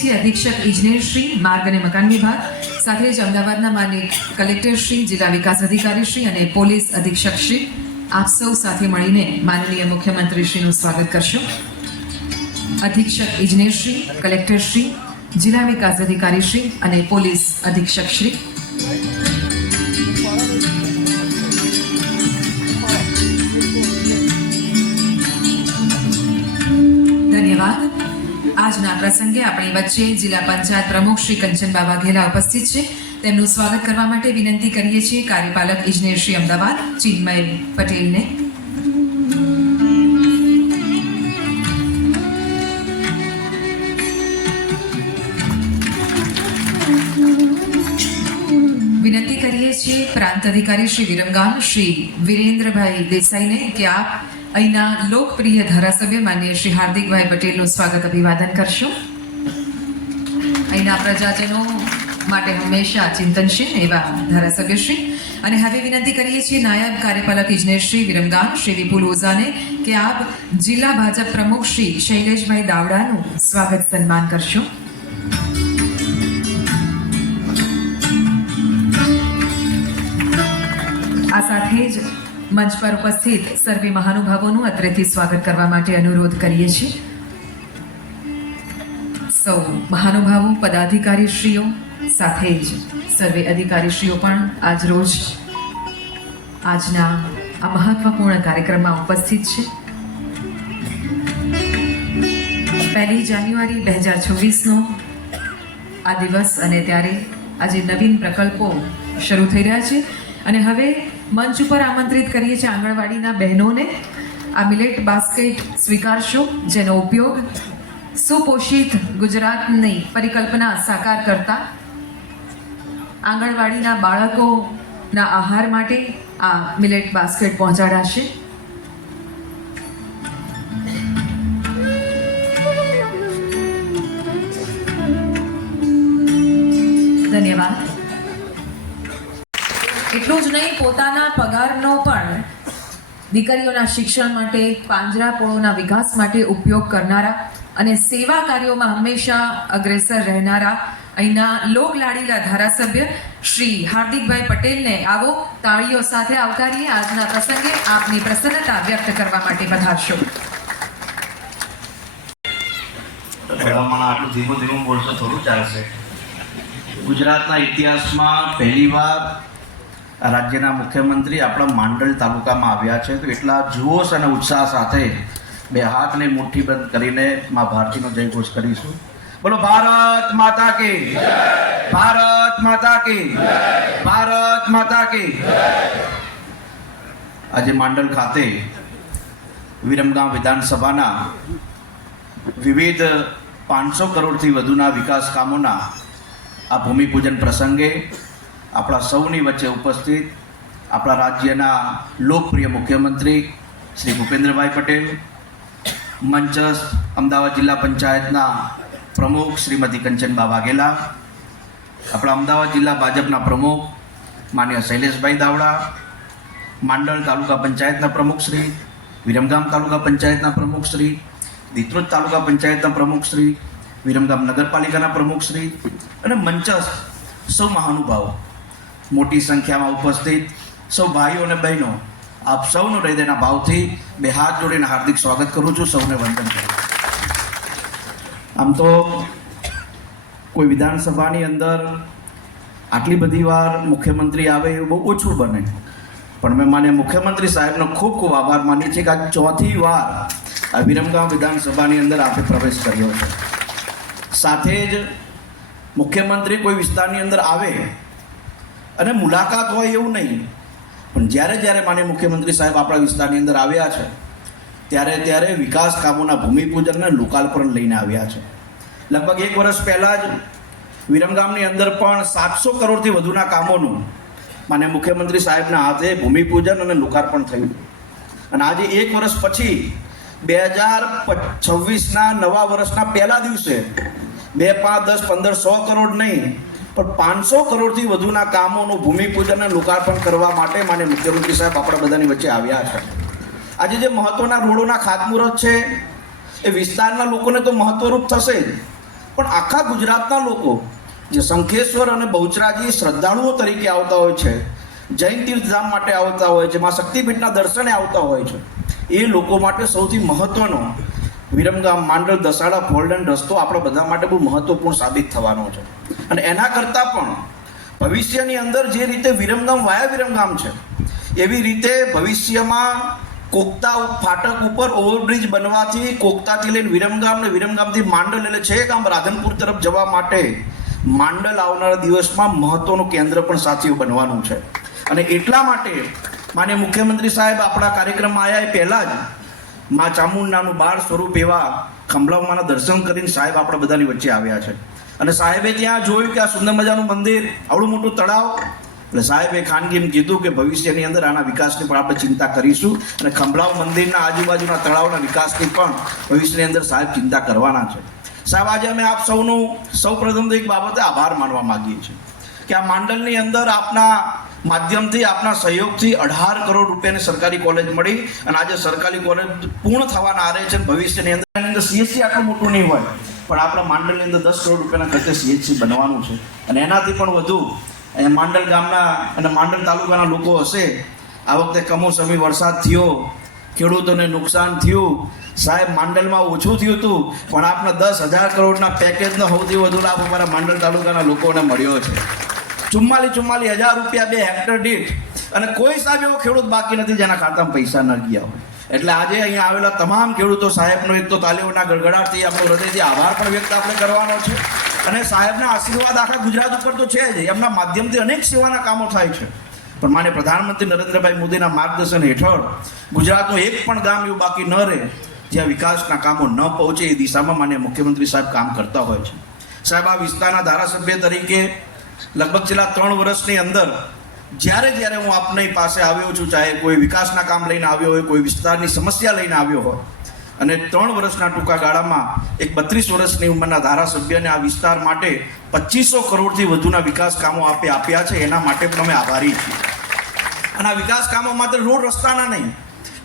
છીએ અધિક્ષક ઇજનેર શ્રી માર્ગ અને મકાન વિભાગ, સાથે જ અમદાવાદના માનનીય કલેક્ટર શ્રી, જિલ્લા વિકાસ અધિકારી શ્રી અને પોલીસ અધિક્ષક શ્રી, આપ સૌ સાથે મળીને માનનીય મુખ્યમંત્રી શ્રીનું સ્વાગત કરશો. અધિક્ષક ઇજનેર શ્રી, કલેક્ટર શ્રી, જિલ્લા વિકાસ અધિકારી શ્રી અને પોલીસ અધિક્ષક શ્રી. ધન્યવાદ. આજના પ્રસંગે આપણી વચ્ચે જિલ્લા પંચાયત પ્રમુખ શ્રી કંચનબા વાઘેલા ઉપસ્થિત છે. તેમનું સ્વાગત કરવા માટે વિનંતી કરીએ છીએ કાર્યપાલક ઇજનેર શ્રી અમદાવાદ ચિન્મય પટેલને. વિનંતી કરીએ છીએ પ્રાંત અધિકારી શ્રી વિરમગામ શ્રી વિરેન્દ્રભાઈ દેસાઈને કે આપ અહીંના લોકપ્રિય ધારાસભ્ય માનનીય શ્રી હાર્દિકભાઈ પટેલનું સ્વાગત અભિવાદન કરશો. અહીંના પ્રજાજનો માટે હંમેશા ચિંતનશીલ એવા ધારાસભ્ય શ્રી. અને હવે વિનંતી કરીએ છીએ નાયબ કાર્યપાલક ઇજનેર શ્રી વિરમગામ શ્રી વિપુલ ઓઝાને કે આપ જિલ્લા ભાજપ પ્રમુખ શ્રી શૈલેષભાઈ દાવડાનું સ્વાગત સન્માન કરશો. આ સાથે જ મંચ પર ઉપસ્થિત સર્વે મહાનુભાવોનું અત્રેથી સ્વાગત કરવા માટે અનુરોધ કરીએ છીએ. સૌ મહાનુભાવો, પદાધિકારીશ્રીઓ સાથે જ સર્વે અધિકારીશ્રીઓ પણ આજ રોજ આજના આ મહત્વપૂર્ણ કાર્યક્રમમાં ઉપસ્થિત છે. 1 જાન્યુઆરી 2026નો આ દિવસ અને ત્યારે આજે નવીન પ્રકલ્પો શરૂ થઈ રહ્યા છે. અને હવે મંચ ઉપર આમંત્રિત કરીએ છીએ આંગણવાડીના બહેનોને. આ મિલેટ બાસ્કેટ સ્વીકારશો, જેનો ઉપયોગ સુપોષિત ગુજરાતની પરિકલ્પના સાકાર કરતા આંગણવાડીના બાળકોના આહાર માટે આ મિલેટ બાસ્કેટ પહોંચાડાશે. ધન્યવાદ. એટલું જ નહીં, પોતાના પગારનો પણ દીકરીઓના શિક્ષણ માટે, પાંજરાપોળોના વિકાસ માટે ઉપયોગ કરનારા અને સેવા કાર્યોમાં હંમેશા અગ્રેસર રહેનારા અહીંના લોકલાડીલા ધારાસભ્ય શ્રી હાર્દિકભાઈ પટેલને આવો તાળીઓ સાથે આવકારીએ. આજના પ્રસંગે આપની પ્રસન્નતા વ્યક્ત કરવા માટે પધારશો. આટલું ધીમું ધીમું બોલશો થોડું ચાલશે. ગુજરાતના ઇતિહાસમાં પહેલીવાર રાજ્યના મુખ્યમંત્રી આપણા માંડલ તાલુકામાં આવ્યા છે. તો એટલા જોશ અને ઉત્સાહ સાથે બે હાથને મુઠ્ઠીબંધ કરીને મા ભારતીનો જય ઘોષ કરીશું. બોલો ભારત માતા કી, ભારત માતા કી, ભારત માતા કી. આજે માંડલ ખાતે વિરમગામ વિધાનસભાના વિવિધ 500 કરોડથી વધુના વિકાસ કામોના આ ભૂમિપૂજન પ્રસંગે આપણા સૌની વચ્ચે ઉપસ્થિત આપણા રાજ્યના લોકપ્રિય મુખ્યમંત્રી શ્રી ભૂપેન્દ્રભાઈ પટેલ, મંચસ્થ અમદાવાદ જિલ્લા પંચાયતના પ્રમુખ શ્રીમતી કંચનબા વાઘેલા, આપણા અમદાવાદ જિલ્લા ભાજપના પ્રમુખ માનનીય શૈલેષભાઈ દાવડા, માંડલ તાલુકા પંચાયતના પ્રમુખ શ્રી, વિરમગામ તાલુકા પંચાયતના પ્રમુખ શ્રી, દિત્રોજ તાલુકા પંચાયતના પ્રમુખ શ્રી, વિરમગામ નગરપાલિકાના પ્રમુખ શ્રી અને મંચસ્થ સૌ મહાનુભાવો, મોટી સંખ્યામાં ઉપસ્થિત સૌ ભાઈઓ અને બહેનો, આપ સૌનો હૃદયના ભાવથી બે હાથ જોડીને હાર્દિક સ્વાગત કરું છું. સૌને વંદન કરું. આમ તો કોઈ વિધાનસભાની અંદર આટલી બધી વાર મુખ્યમંત્રી આવે એવું બહુ ઓછું બને, પણ મેં માન્ય મુખ્યમંત્રી સાહેબનો ખૂબ ખૂબ આભાર માની છે કે આ 4થી વાર આ વિરમગામ વિધાનસભાની અંદર આપણે પ્રવેશ કર્યો છે. સાથે જ મુખ્યમંત્રી કોઈ વિસ્તારની અંદર આવે અને મુલાકાત હોય એવું નહીં, પણ જ્યારે માન્ય મુખ્યમંત્રી સાહેબ આપણા વિસ્તારની અંદર આવ્યા છે ત્યારે વિકાસ કામોના ભૂમિપૂજન અને લોકાર્પણ લઈને આવ્યા છે. લગભગ 1 વર્ષ પહેલાં જ વિરમગામની અંદર પણ 700 કરોડથી વધુના કામોનું માન્ય મુખ્યમંત્રી સાહેબના હાથે ભૂમિપૂજન અને લોકાર્પણ થયું. અને આજે 1 વર્ષ પછી 2026ના નવા વર્ષના પહેલા દિવસે 2, 5, 10, 15, 100 કરોડ નહીં પણ 500 કરોડથી વધુના કામોનું ભૂમિપૂજન અને લોકાર્પણ કરવા માટે માન્ય મુખ્યમંત્રી સાહેબ આપણા બધાની વચ્ચે આવ્યા છે. આજે જે મહત્વના રોડોના ખાતમુહૂર્ત છે એ વિસ્તારના લોકોને તો મહત્વરૂપ થશે જ, પણ આખા ગુજરાતના લોકો જે શંખેશ્વર અને બહુચરાજી શ્રદ્ધાળુઓ તરીકે આવતા હોય છે, જૈન તીર્થધામ માટે આવતા હોય છે, મા શક્તિપીઠના દર્શને આવતા હોય છે, એ લોકો માટે સૌથી મહત્વનો વિરમગામ માંડલ દસાડા ફોલ્ડન રસ્તો આપણા બધા માટે બહુ મહત્વપૂર્ણ સાબિત થવાનો છે. અને એના કરતાં પણ ભવિષ્યની અંદર જે રીતે વિરમગામ વાયા વિરમગામ છે, એવી રીતે ભવિષ્યમાં કોકતા ફાટક ઉપર ઓવરબ્રિજ બનવાથી કોકતાથી લઈને વિરમગામ ને વિરમગામથી માંડલ એટલે છે ગામ રાધનપુર તરફ જવા માટે માંડલ આવનારા દિવસમાં મહત્વનું કેન્દ્ર પણ સાથીઓ બનવાનું છે. અને એટલા માટે માનનીય મુખ્યમંત્રી સાહેબ આપણા કાર્યક્રમમાં આવ્યા એ પહેલાં જ મા ચામુંડાનું બાળ સ્વરૂપ એવા ખંભલામાના દર્શન કરીને સાહેબ આપણા બધાની વચ્ચે આવ્યા છે. અને સાહેબે ત્યાં જોયું કે આ સુંદર મજાનું મંદિર, આવડું મોટું તળાવ, એટલે સાહેબે ખાનગી એમ કીધું કે ભવિષ્યની અંદર આના વિકાસની પણ આપણે ચિંતા કરીશું અને ખંભલાવ મંદિરના આજુબાજુના તળાવના વિકાસની પણ ભવિષ્યની અંદર સાહેબ ચિંતા કરવાના છે. સાહેબ, આજે અમે આપ સૌનું સૌપ્રથમ તો એક બાબતે આભાર માનવા માંગીએ છીએ કે આ માંડલની અંદર આપના માધ્યમથી, આપના સહયોગથી 18 કરોડ રૂપિયાની સરકારી કોલેજ મળી અને આજે સરકારી કોલેજ પૂર્ણ થવાના આરે છે. ભવિષ્યની અંદર સીએચસી આટલું મોટું નહીં હોય, પણ આપણા માંડલની અંદર 10 કરોડ રૂપિયાના ખર્ચે સીએચસી બનવાનું છે. અને એનાથી પણ વધુ અહીંયા માંડલ ગામના અને માંડલ તાલુકાના લોકો હશે. આ વખતે કમોસમી વરસાદ થયો, ખેડૂતોને નુકસાન થયું. સાહેબ, માંડલમાં ઓછું થયું હતું, પણ આપણા 10,000 કરોડના પેકેજનો સૌથી વધુ લાભ અમારા માંડલ તાલુકાના લોકોને મળ્યો છે. 44,000 રૂપિયા 2 હેક્ટર દીઠ. અને કોઈ સાહેબ એવો ખેડૂત બાકી નથી જેના ખાતામાં પૈસા ન ગયા હોય. એટલે આજે અહીંયા આવેલા તમામ ખેડૂતો સાહેબનો એક તો તાલીઓના ગડગડાટથી આપણો હૃદયથી આભાર પણ વ્યક્ત આપણે કરવાનો છે. અને સાહેબના આશીર્વાદ આખા ગુજરાત ઉપર તો છે જ. એમના માધ્યમથી અનેક સેવાના કામો થાય છે. પણ માન્ય પ્રધાનમંત્રી નરેન્દ્રભાઈ મોદીના માર્ગદર્શન હેઠળ ગુજરાતનું એક પણ ગામ એવું બાકી ન રહે જ્યાં વિકાસના કામો ન પહોંચે, એ દિશામાં માન્ય મુખ્યમંત્રી સાહેબ કામ કરતા હોય છે. સાહેબ, આ વિસ્તારના ધારાસભ્ય તરીકે લગભગ છેલ્લા 3 વર્ષની અંદર જ્યારે હું આપની પાસે આવ્યો છું, ચાહે કોઈ વિકાસના કામ લઈને આવ્યો હોય, કોઈ વિસ્તારની સમસ્યા લઈને આવ્યો હોય, અને 3 વર્ષના ટૂંકા ગાળામાં એક 32 વર્ષની ઉંમરના ધારાસભ્યને આ વિસ્તાર માટે 2500 કરોડથી વધુના વિકાસ કામો આપ્યા છે. એના માટે પણ અમે આભારી છીએ. અને આ વિકાસ કામો માત્ર રોડ રસ્તાના નહીં,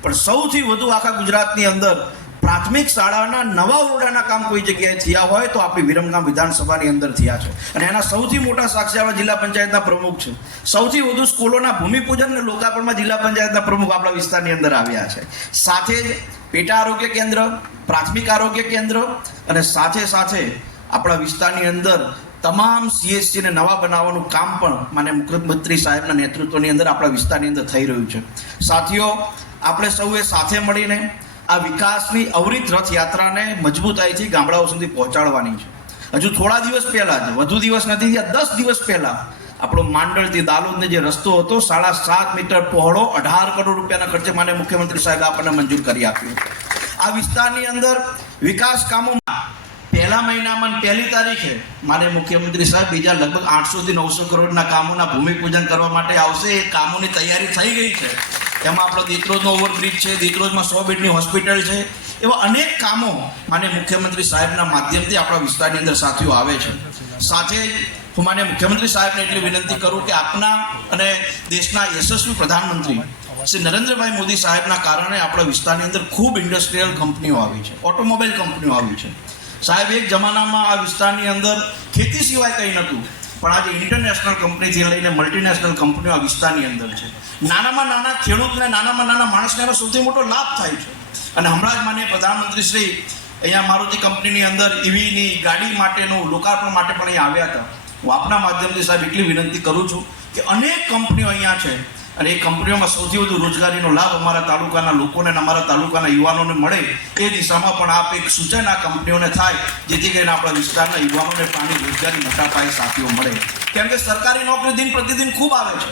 પણ સૌથી વધુ આખા ગુજરાતની અંદર પ્રાથમિક શાળાના નવા ઓરડાના કામ કોઈ જગ્યાએ થયા હોય તો આપણી વિરમગામ વિધાનસભાની અંદર થયા છે. અને એના સૌથી મોટા સાક્ષી આપણા જિલ્લા પંચાયતના પ્રમુખ છે. સૌથી વધુ સ્કૂલોના ભૂમિપૂજન અને લોકાર્પણમાં જિલ્લા પંચાયતના પ્રમુખ આપણા વિસ્તારની અંદર આવ્યા છે. સાથે જ પેટા આરોગ્ય કેન્દ્ર, પ્રાથમિક આરોગ્ય કેન્દ્ર અને સાથે આપણા વિસ્તારની અંદર તમામ સીએચસીને નવા બનાવવાનું કામ પણ માન્ય મુખ્યમંત્રી સાહેબના નેતૃત્વની અંદર આપણા વિસ્તારની અંદર થઈ રહ્યું છે. સાથીઓ, આપણે સૌએ સાથે મળીને આ વિકાસની અવિરત રથયાત્રાને મજબૂતાઈથી ગામડાઓ સુધી પહોંચાડવાની છે. હજુ થોડા દિવસ પહેલાં જ, વધુ દિવસ નથી, 10 દિવસ પહેલાં આપણો માંડળથી દાલોદને જે રસ્તો હતો 7.5 મીટર પહોળો 18 કરોડ રૂપિયાના ખર્ચે માન્ય મુખ્યમંત્રી સાહેબ આપણને મંજૂર કરી આપ્યો. આ વિસ્તારની અંદર વિકાસ કામોમાં પહેલા મહિનામાં 1લી તારીખે માન્ય મુખ્યમંત્રી સાહેબ બીજા લગભગ 800 થી 900 કરોડના કામોના ભૂમિપૂજન કરવા માટે આવશે. એ કામોની તૈયારી થઈ ગઈ છે. એમાં આપણો દીત્રોજનો ઓવરબ્રિજ છે, દીત્રોજમાં 100 બેડની હોસ્પિટલ છે. એવા અનેક કામો માન્ય મુખ્યમંત્રી સાહેબના માધ્યમથી આપણા વિસ્તારની અંદર સાથીઓ આવે છે. સાથે હું માન્ય મુખ્યમંત્રી સાહેબને એટલી વિનંતી કરું કે આપના અને દેશના યશસ્વી પ્રધાનમંત્રી શ્રી નરેન્દ્રભાઈ મોદી સાહેબના કારણે આપણા વિસ્તારની અંદર ખૂબ ઇન્ડસ્ટ્રીયલ કંપનીઓ આવી છે, ઓટોમોબાઈલ કંપનીઓ આવી છે. સાહેબ, એક જમાનામાં આ વિસ્તારની અંદર ખેતી સિવાય કંઈ નહોતું, પણ આજે ઇન્ટરનેશનલ કંપનીથી લઈને મલ્ટીનેશનલ કંપનીઓ આ વિસ્તારની અંદર છે. નાનામાં નાના ખેડૂતને, નાનામાં નાના માણસને એનો સૌથી મોટો લાભ થાય છે. અને હમણાં જ માન્ય પ્રધાનમંત્રી શ્રી અહીંયા મારુતિ કંપનીની અંદર ઈવીની ગાડી માટેનું લોકાર્પણ માટે પણ અહીંયા આવ્યા હતા. હું આપના માધ્યમથી સાહેબ એટલી વિનંતી કરું છું કે અનેક કંપનીઓ અહીંયા છે અને એ કંપનીઓમાં સૌથી વધુ રોજગારીનો લાભ અમારા તાલુકાના લોકોને અને અમારા તાલુકાના યુવાનોને મળે, એ દિશામાં પણ આપ એક સૂચન આ કંપનીઓને થાય, જેથી કરીને આપણા વિસ્તારના યુવાનોને પાણી રોજગારી મોટા પાયે સાથીઓ મળે. કેમ કે સરકારી નોકરી દિન પ્રતિદિન ખૂબ આવે છે,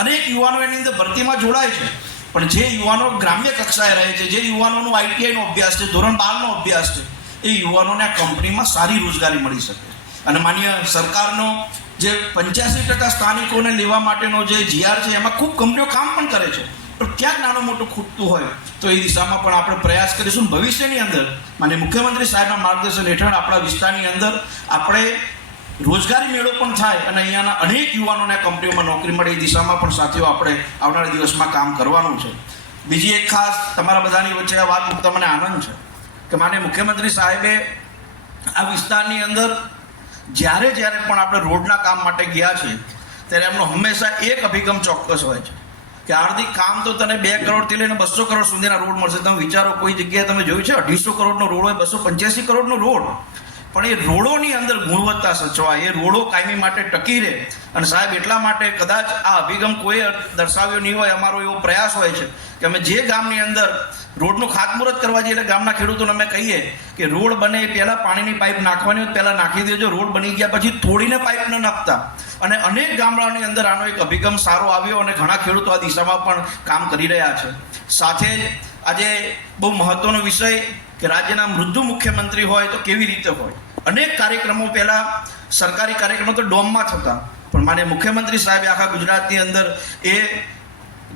અનેક યુવાનો એની અંદર ભરતીમાં જોડાય છે, પણ જે યુવાનો ગ્રામ્ય કક્ષાએ રહે છે, જે યુવાનોનું ITIનો અભ્યાસ છે, ધોરણ 12નો અભ્યાસ છે, એ યુવાનોને આ કંપનીમાં સારી રોજગારી મળી શકે. અને માન્ય સરકારનો જે 85% સ્થાનિકોને લેવા માટેનો જે GR છે, એમાં ખૂબ કંપનીઓ કામ પણ કરે છે, પણ ક્યાંક નાનું મોટું ખૂટતું હોય તો એ દિશામાં પણ આપણે પ્રયાસ કરીશું. ભવિષ્યની અંદર માન્ય મુખ્યમંત્રી સાહેબના માર્ગદર્શન હેઠળ આપણા વિસ્તારની અંદર આપણે રોજગારી મેળો પણ થાય અને અહીંયાના અનેક યુવાનોને કંપનીઓમાં નોકરી મળે, એ દિશામાં પણ સાથીઓ આપણે આવનારા દિવસમાં કામ કરવાનું છે. બીજી એક ખાસ તમારા બધાની વચ્ચે આ વાત મૂકતા મને આનંદ છે કે માન્ય મુખ્યમંત્રી સાહેબે આ વિસ્તારની અંદર જ્યારે પણ આપણે રોડના કામ માટે ગયા છે ત્યારે એમનો હંમેશા એક અભિગમ ચોક્કસ હોય છે કે હાર્દિક, કામ તો તને 2 કરોડથી લઈને 200 કરોડ સુધીના રોડ મળશે. તમે વિચારો, કોઈ જગ્યાએ તમે જોયું છે 250 કરોડનો રોડ હોય, 285 કરોડનો રોડ, પણ એ રોડોની અંદર ગુણવત્તા સચવાય, એ રોડો કાયમી માટે ટકી રહે. અને સાહેબ, એટલા માટે કદાચ આ અભિગમ કોઈ દર્શાવ્યો નહીં હોય, અમારો એવો પ્રયાસ હોય છે કે અમે જે ગામની અંદર રોડનું ખાતમુહૂર્ત કરવા જઈએ એટલે ગામના ખેડૂતોને અમે કહીએ કે રોડ બને એ પહેલાં પાણીની પાઇપ નાખવાની હોય પહેલાં નાખી દેજો, રોડ બની ગયા પછી તોડીને પાઇપ ન નાખતા. અને અનેક ગામડાઓની અંદર આનો એક અભિગમ સારો આવ્યો અને ઘણા ખેડૂતો આ દિશામાં પણ કામ કરી રહ્યા છે. સાથે જ આજે બહુ મહત્વનો વિષય કે રાજ્યના મૃદુ મુખ્યમંત્રી હોય તો કેવી રીતે હોય. અનેક કાર્યક્રમો પહેલાં સરકારી કાર્યક્રમો તો ડોમમાં થતા, પણ માન્ય મુખ્યમંત્રી સાહેબે આખા ગુજરાતની અંદર એ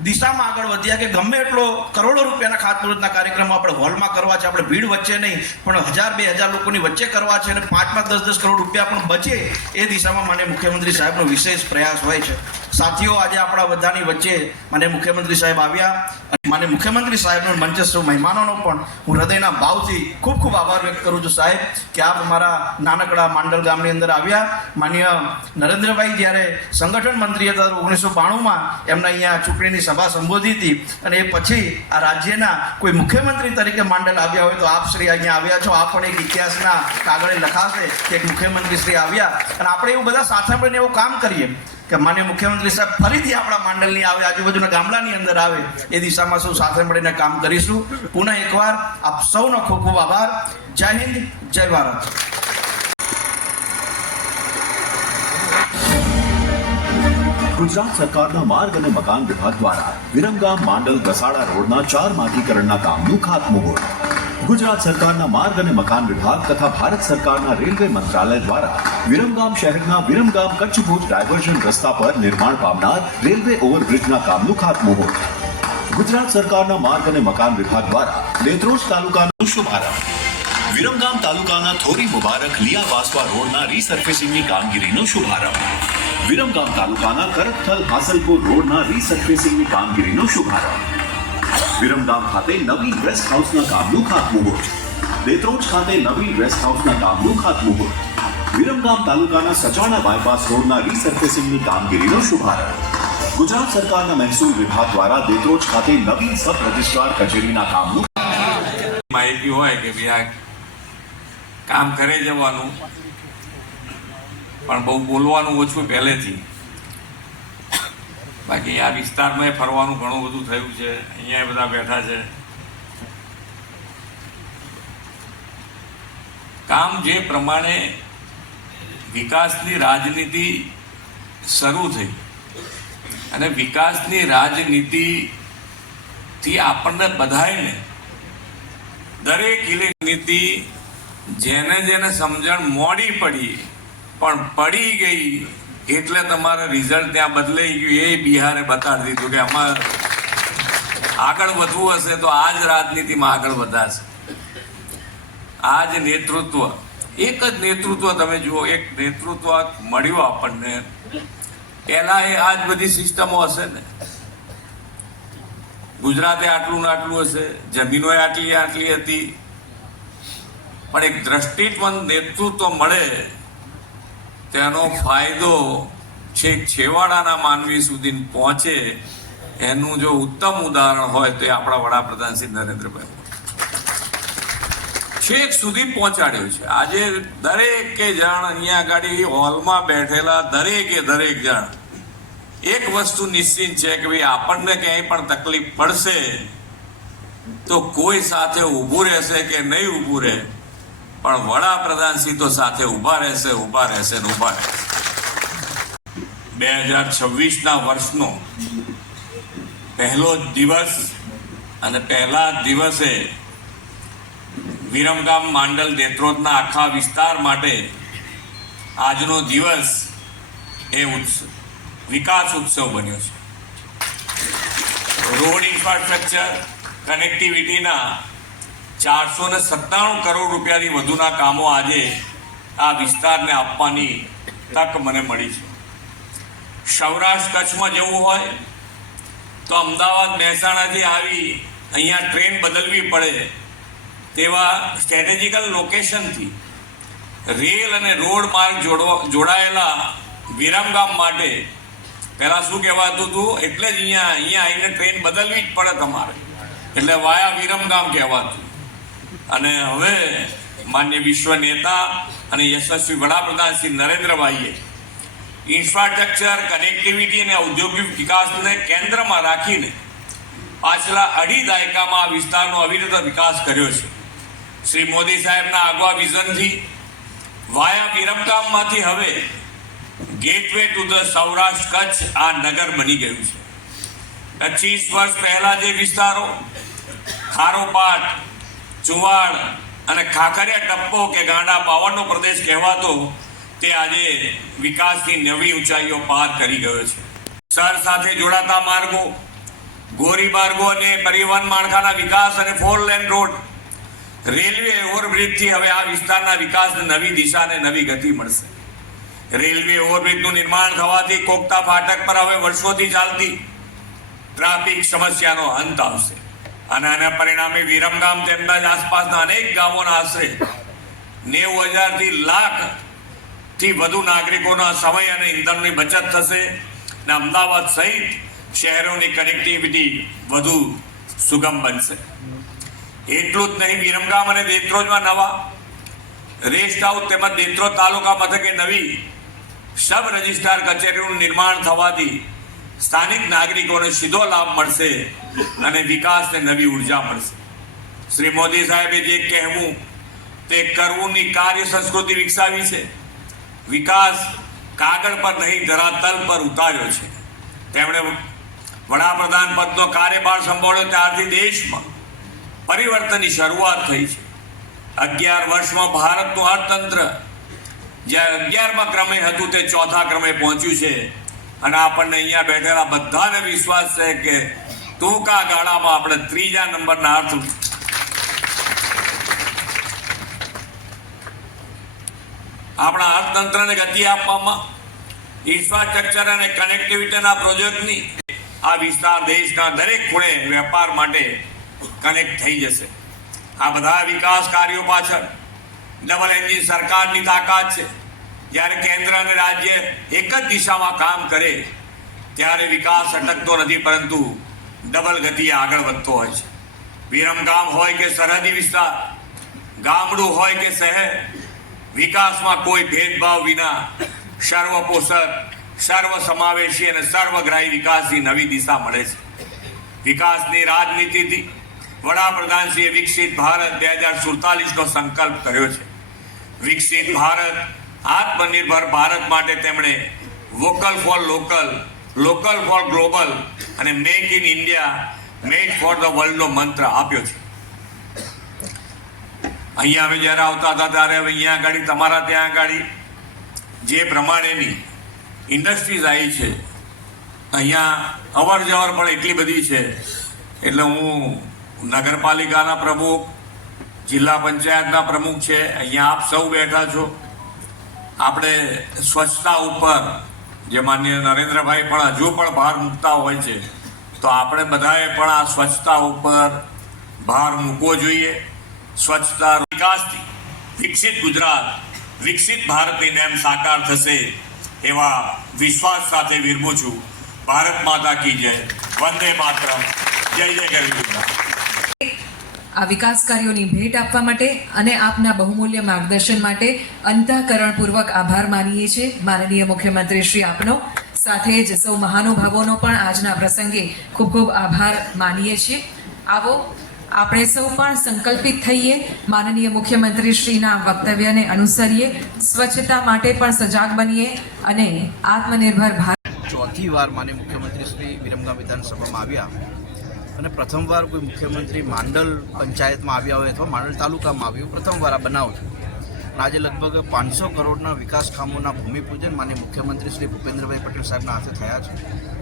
દિશામાં આગળ વધ્યા કે ગમે એટલો કરોડો રૂપિયાના ખાતમુહૂર્તના કાર્યક્રમો આપણે હોલમાં કરવા છે, આપણે ભીડ વચ્ચે નહીં પણ 1000-2000 લોકોની વચ્ચે કરવા છે અને 5-10 કરોડ રૂપિયા પણ બચે એ દિશામાં માન્ય મુખ્યમંત્રી સાહેબનો વિશેષ પ્રયાસ હોય છે. સાથીઓ, આજે આપણા બધાની વચ્ચે માન્ય મુખ્યમંત્રી સાહેબ આવ્યા અને માન્ય મુખ્યમંત્રી સાહેબનો મંચસ્થ મહેમાનોનો પણ હું હૃદયના ભાવથી ખૂબ ખૂબ આભાર વ્યક્ત કરું છું સાહેબ કે આપ અમારા નાનકડા માંડલ ગામની અંદર આવ્યા. માન્ય નરેન્દ્રભાઈ જ્યારે સંગઠન મંત્રી હતા 1992માં એમના અહીંયા ચૂંટણીની સભા સંબોધી હતી અને એ પછી આ રાજ્યના કોઈ મુખ્યમંત્રી તરીકે માંડલ આવ્યા હોય તો આપ શ્રી અહીંયા આવ્યા છો. આ પણ એક ઇતિહાસના કાગળે લખાશે કે એક મુખ્યમંત્રી શ્રી આવ્યા અને આપણે એવું બધા સાથે મળીને એવું કામ કરીએ કે માન્ય મુખ્યમંત્રી સાહેબ ફરીથી આપણા માંડલની આવે, આજુબાજુના ગામડાની અંદર આવે, એ દિશામાં સૌ સાથે મળીને કામ કરીશું. પુનઃ એકવાર આપ સૌનો ખૂબ ખૂબ આભાર. જય હિન્દ, જય ભારત. ગુજરાત સરકારના માર્ગ અને મકાન વિભાગ દ્વારા વિરમગામ માંડલ ગસાડા રોડના 4 માર્ગીકરણના કામનું ખાતમુહૂર્ત. ગુજરાત સરકારના માર્ગ અને મકાન વિભાગ તથા ભારત સરકારના રેલવે મંત્રાલય દ્વારા વિરમગામ શહેરના વિરમગામ કચ્છ ભુજ ડાયવર્ઝન રસ્તા પર નિર્માણ પામનાર રેલવે ઓવરબ્રિજના કામનું ખાતમુહૂર્ત. ગુજરાત સરકારના માર્ગ અને મકાન વિભાગ દ્વારા દેત્રોજ તાલુકાનો શુભારંભ. વિરમગામ તાલુકાના થોરી મુબારક લિયા વાસવા રોડના રીસર્ફેસિંગની કામગીરીનો શુભારંભ. વિરમગામ તાલુકાના કરકથલ હાસલપુર રોડના રીસર્ફેસિંગની કામગીરીનો શુભારંભ. વિરમગામ ખાતે નવીન રેસ્ટ હાઉસના કામનું ખાતમુહૂર્ત. દેત્રોજ ખાતે નવીન રેસ્ટ હાઉસના કામનું ખાતમુહૂર્ત. વિરમગામ તાલુકાના સચાણા બાયપાસ રોડના રીસર્ફેસિંગની કામગીરીનો શુભારંભ. ગુજરાત સરકારના મહેસૂલ વિભાગ દ્વારા દેત્રોજ ખાતે નવીન સબ રજિસ્ટ્રાર કચેરીના કામનું માહિતી હોય કે ભાઈ આ કામ કરે જવાનું પણ બહુ બોલવાનું ઓછું પહેલેથી. બાકી આ વિસ્તારમાં ફરવાનું ઘણું બધું થયું છે, અહીંયા બધા બેઠા છે. કામ જે પ્રમાણે વિકાસની રાજનીતિ શરૂ થઈ અને વિકાસની રાજનીતિથી આપણને બધાને દરેક નીતિ જેને જેને સમજણ મોડી પડી પણ પડી ગઈ એટલે તમારે રિઝલ્ટ ત્યાં બદલાઈ ગયું. એ બિહારે બતાડી દીધું કે આમાં આગળ વધવું હશે તો આ જ રાજનીતિમાં આગળ વધાશે. આ જ નેતૃત્વ, એક જ નેતૃત્વ તમે જુઓ, એક નેતૃત્વ મળ્યું આપણને. પહેલા એ આ જ બધી સિસ્ટમો હશે ને, ગુજરાતે આટલું ને આટલું હશે, જમીનો આટલી હતી, પણ એક દ્રષ્ટિવંત નેતૃત્વ મળે તેનો ફાયદો છેક છેવાડાના માનવી સુધી પહોંચે એનું જો ઉત્તમ ઉદાહરણ હોય તો આપણા વડાપ્રધાન શ્રી નરેન્દ્રભાઈ છેક સુધી પહોંચાડ્યું છે. આજે દરેકે જણ અહીંયા આગળ હોલમાં બેઠેલા દરેકે દરેક જણ એક વસ્તુ નિશ્ચિત છે કે ભાઈ આપણને ક્યાંય પણ તકલીફ પડશે તો કોઈ સાથે ઊભું રહેશે કે નહીં ઊભું રહે, પણ વડાપ્રધાન શ્રી તો સાથે ઊભા રહેશે ને ઊભા રહેશે. 2026ના વર્ષનો પહેલો દિવસ અને પહેલા દિવસે વિરમગામ માંડલ દેત્રોજના આખા વિસ્તાર માટે આજનો દિવસ એ વિકાસ ઉત્સવ બન્યો છે. રોડ ઇન્ફ્રાસ્ટ્રક્ચર કનેક્ટિવિટીના 497 કરોડ રૂપિયાથી વધુના કામો આજે આ વિસ્તારને આપવાની તક મને મળી છે. સૌરાષ્ટ્ર કચ્છમાં જવું હોય તો અમદાવાદ મહેસાણાથી આવી અહીંયા ટ્રેન બદલવી પડે તેવા સ્ટ્રેટેજિકલ લોકેશનથી રેલ અને રોડ માર્ગ જોડાયેલા વિરમગામ માટે પહેલા શું કહેવાતું હતું, એટલે જ અહીંયા આવીને ટ્રેન બદલવી જ પડે તમારે, એટલે વાયા વિરમગામ કહેવાતું. અને હવે માન્ય વિશ્વ નેતા અને યશસ્વી વડાપ્રધાન શ્રી નરેન્દ્રભાઈએ ઇન્ફ્રાસ્ટ્રક્ચર, કનેક્ટિવિટી અને ઔદ્યોગિક વિકાસને કેન્દ્રમાં રાખીને પાછલા 2.5 દાયકામાં આ વિસ્તારનો અવિરત વિકાસ કર્યો છે. શ્રી મોદી સાહેબના આગવા વિઝનથી વાયા વિરમગામમાંથી હવે gateway to the Saurashtra Kutch આ નગર બની ગયું છે. 25 વર્ષ પહેલા જે વિસ્તારો ખારોપાટ, ચુવાડ અને ખાખરિયા ટપ્પો કે ગાંડા બાવળનો પ્રદેશ કહેવાતો, તે આજે વિકાસની નવી ઊંચાઈઓ પાર કરી ગયો છે. શહેર સાથે જોડાતા માર્ગો, ગોરીમાર્ગો અને પરિવહન માળખાના વિકાસ અને 4 લેન રોડ, રેલવે ઓવરબ્રિજથી હવે આ વિસ્તારના વિકાસને નવી દિશા અને નવી ગતિ મળશે. રેલવે ઓવરબ્રિજનું નિર્માણ થવાથી કોકતા ફાટક પર હવે વર્ષોથી ચાલતી ટ્રાફિક સમસ્યાનો અંત આવશે અને આના પરિણામે વિરમગામ તેમજ આસપાસના અનેક ગામોના આશરે 90,000 થી લાખથી વધુ નાગરિકોના સમય અને ઇંધણની બચત થશે અને અમદાવાદ સહિત શહેરોની કનેક્ટિવિટી વધુ સુગમ બનશે. એટલું જ નહીં, વિરમગામ અને દેત્રોજમાં નવા રેસ્ટ હાઉસ તેમજ દેત્રોજ તાલુકા મથકે નવી સબ રજિસ્ટ્રાર કચેરીનું નિર્માણ થવાથી સ્થાનિક નાગરિકોને સીધો લાભ મળશે અને વિકાસને નવી ઉર્જા મળશે. શ્રી મોદી સાહેબે જે કહેવું તે કરવુંની કાર્ય સંસ્કૃતિ વિકસાવી છે. વિકાસ કાગળ પર નહીં, ધરાતલ પર ઉતાર્યો છે. તેમણે વડાપ્રધાન પદનો કાર્યભાર સંભાળ્યો ત્યારથી દેશમાં પરિવર્તનની શરૂઆત થઈ છે. 11 વર્ષમાં ભારતનું અર્થતંત્ર જ્યારે 11મા ક્રમે હતું તે 4થા ક્રમે પહોંચ્યું છે અને આપણને અહીંયા બેઠેલા બધાને વિશ્વાસ છે કે ટૂંકા ગાળામાં આપણે 3જા નંબરના આપણા અર્થતંત્રને ગતિ આપવામાં ઇન્ફ્રાસ્ટ્રક્ચર અને કનેક્ટિવિટીના પ્રોજેક્ટની આ વિસ્તાર દેશના દરેક ખૂણે વેપાર માટે કનેક્ટ થઈ જશે. આ બધા વિકાસ કાર્યો પાછળ ડબલ એન્જિન સરકારની તાકાત છે. જ્યારે કેન્દ્ર અને રાજ્ય એક જ દિશામાં કામ કરે ત્યારે વિકાસ અટકતો નથી, પરંતુ ડબલ ગતિએ આગળ વધતો હોય છે. વિરમગામ હોય કે સરહદી વિસ્તાર, ગામડું હોય કે શહેર, વિકાસમાં કોઈ ભેદભાવ વિના સર્વપોષક, સર્વસમાવેશી અને સર્વગ્રાહી વિકાસની નવી દિશા મળે છે. વિકાસની રાજનીતિથી વડાપ્રધાનશ્રીએ વિકસિત ભારત 2047નો સંકલ્પ કર્યો છે. વિકસિત ભારત, આત્મનિર્ભર ભારત માટે તેમણે vocal for local, local for global અને make in India, made for the વર્લ્ડનો મંત્ર આપ્યો છે. અહીંયા અમે જ્યારે આવતા હતા ત્યારે હવે અહીંયા આગળ તમારા ત્યાં આગળ જે પ્રમાણેની ઇન્ડસ્ટ્રીઝ આવી છે, અહીંયા અવર જવર પણ એટલી બધી છે. એટલે હું નગરપાલિકાના પ્રમુખ, જિલ્લા પંચાયતના પ્રમુખ છે, અહીંયા આપ સૌ બેઠા છો. આપણે સ્વચ્છતા ઉપર જે માનનીય નરેન્દ્રભાઈ પણ હજુ પણ ભાર મૂકતા હોય છે, તો આપણે બધાએ પણ આ સ્વચ્છતા ઉપર ભાર મૂકવો જોઈએ. સ્વચ્છતા વિકાસથી વિકસિત ગુજરાત, વિકસિત ભારતની નેમ સાકાર થશે એવા વિશ્વાસ સાથે વિરમું છું. ભારત માતા કી જય, વંદે માતરમ, જય જય ગરવી. આ વિકાસ કાર્યોની ભેટ આપવા માટે અને આપના બહુમૂલ્ય માર્ગદર્શન માટે અંતઃકરણપૂર્વક આભાર માનીએ છીએ માનનીય મુખ્યમંત્રી શ્રી આપનો. સાથે જ સૌ મહાનુભાવોનો પણ આજના પ્રસંગે ખૂબ ખૂબ આભાર માનીએ છીએ. આવો આપણે સૌ પણ સંકલ્પિત થઈએ, માનનીય મુખ્યમંત્રી શ્રીના વક્તવ્યને અનુસરીએ, સ્વચ્છતા માટે પણ સજાગ બનીએ અને આત્મનિર્ભર ભારત. ચોથી વાર માનનીય મુખ્યમંત્રી શ્રી વિરમગામ વિધાનસભામાં આવ્યા અને પ્રથમવાર કોઈ મુખ્યમંત્રી માંડલ પંચાયતમાં આવ્યા હોય અથવા માંડલ તાલુકામાં આવ્યું, પ્રથમવાર આ બનાવ છે. આજે લગભગ 500 કરોડના વિકાસ કામોના ભૂમિપૂજન માનનીય મુખ્યમંત્રી શ્રી ભૂપેન્દ્રભાઈ પટેલ સાહેબના હાથે થયા છે.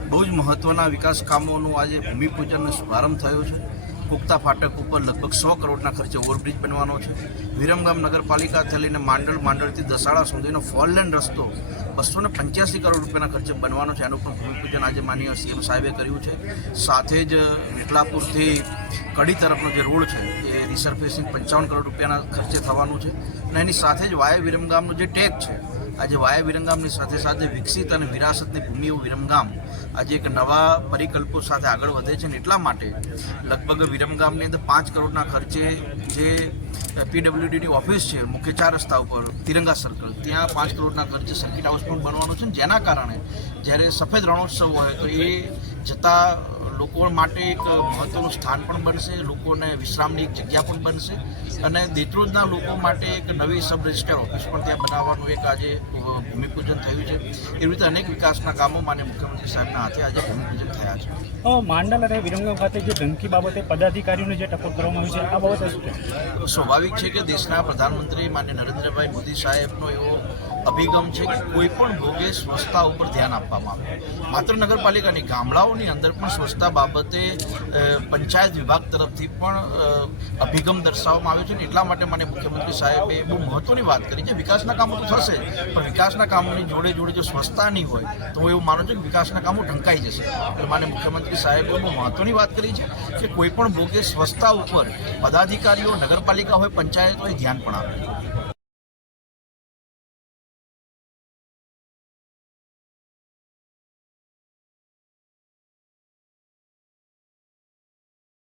બહુ જ મહત્ત્વના વિકાસ કામોનું આજે ભૂમિપૂજનનો શુભારંભ થયો છે. પુખ્તા ફાટક ઉપર લગભગ 100 કરોડના ખર્ચે ઓવરબ્રિજ બનવાનો છે. વિરમગામ નગરપાલિકાથી લઈને માંડળથી દસાડા સુધીનો ફોરલેન રસ્તો 285 કરોડ રૂપિયાના ખર્ચે બનવાનો છે. એનું પણ ભૂમિપૂજન આજે માનનીય સીએમ સાહેબે કર્યું છે. સાથે જ મીઠલાપુરથી કડી તરફનો જે રોડ છે એ રિસર્ફેસિંગ 55 કરોડ રૂપિયાના ખર્ચે થવાનું છે. અને એની સાથે જ વાયા વિરમગામનો જે ટેગ છે, આજે વાયા વિરમગામની સાથે સાથે વિકસિત અને વિરાસતની ભૂમિ એવું વિરમગામ આજે એક નવા પરિકલ્પો સાથે આગળ વધે છે. ને એટલા માટે લગભગ વિરમગામની અંદર 5 કરોડના ખર્ચે જે PWDની ઓફિસ છે મુખ્ય 4 રસ્તા ઉપર તિરંગા સર્કલ, ત્યાં 5 કરોડના ખર્ચે સર્કિટ હાઉસ પણ બનવાનું છે. જેના કારણે જ્યારે સફેદ રણોત્સવ હોય તો એ જતા લોકો માટે એક મહત્ત્વનું સ્થાન પણ બનશે, લોકોને વિશ્રામની એક જગ્યા પણ બનશે અને દેત્રોજના લોકો માટે એક નવી સબ રજિસ્ટર ઓફિસ પણ ત્યાં બનાવવાનું એક આજે ભૂમિપૂજન થયું છે. એવી રીતે અનેક વિકાસના કામો માન્ય મુખ્યમંત્રી સાહેબના હાથે આજે ભૂમિપૂજન થયા છે. માંડલ અને વિરમગામ ખાતે જે ધમકી બાબતે પદાધિકારીઓને જે ટકોર કરવામાં આવી છે આ બાબતે શું છે? સ્વાભાવિક છે કે દેશના પ્રધાનમંત્રી માન્ય નરેન્દ્રભાઈ મોદી સાહેબનો એવો અભિગમ છે કે કોઈ પણ ભોગે સ્વચ્છતા ઉપર ધ્યાન આપવામાં આવે. માત્ર નગરપાલિકાની ગામડાઓની અંદર પણ સ્વચ્છતા બાબતે પંચાયત વિભાગ તરફથી પણ અભિગમ દર્શાવવામાં આવ્યો છે. ને એટલા માટે માન્ય મુખ્યમંત્રી સાહેબે બહુ મહત્ત્વની વાત કરી છે. વિકાસના કામો તો થશે, પણ વિકાસના કામોની જોડે જોડે જો સ્વચ્છતા નહીં હોય તો હું એવું માનું છું કે વિકાસના કામો ઢંકાઈ જશે. એટલે માન્ય મુખ્યમંત્રી સાહેબે બહુ મહત્ત્વની વાત કરી છે કે કોઈ પણ ભોગે સ્વચ્છતા ઉપર પદાધિકારીઓ, નગરપાલિકા હોય, પંચાયત હોય, ધ્યાન પણ આપે.